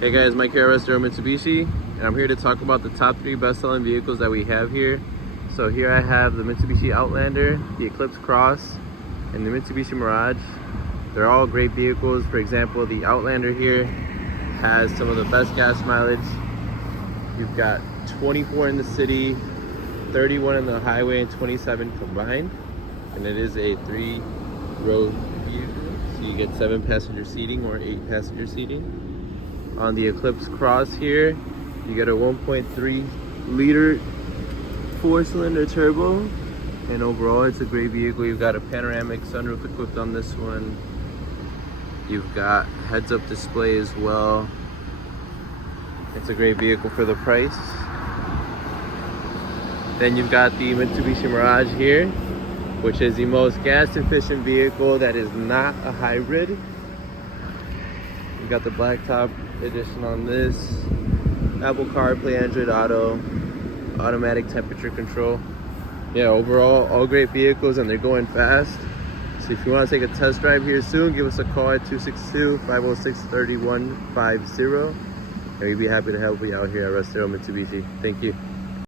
Hey guys, Mike here at Russ Darrow Mitsubishi, and I'm here to talk about the top 3 best-selling vehicles that we have here. So here I have the Mitsubishi Outlander, the Eclipse Cross, and the Mitsubishi Mirage. They're all great vehicles. For example, the Outlander here has some of the best gas mileage. You've got 24 in the city, 31 in the highway, and 27 combined. And it is a 3-row vehicle, so you get 7 passenger seating or 8 passenger seating. On the Eclipse Cross here, you get a 1.3 liter 4-cylinder turbo, and overall it's a great vehicle. You've got a panoramic sunroof equipped on this one. You've got heads-up display as well. It's a great vehicle for the price. Then you've got the Mitsubishi Mirage here, which is the most gas efficient vehicle that is not a hybrid. You've got the blacktop edition on this, Apple CarPlay, Android Auto, automatic temperature control. Yeah, overall all great vehicles, and they're going fast. So if you want to take a test drive here soon, give us a call at 262-506-3150, and we'd be happy to help you out here at Russ Darrow Mitsubishi. Thank you.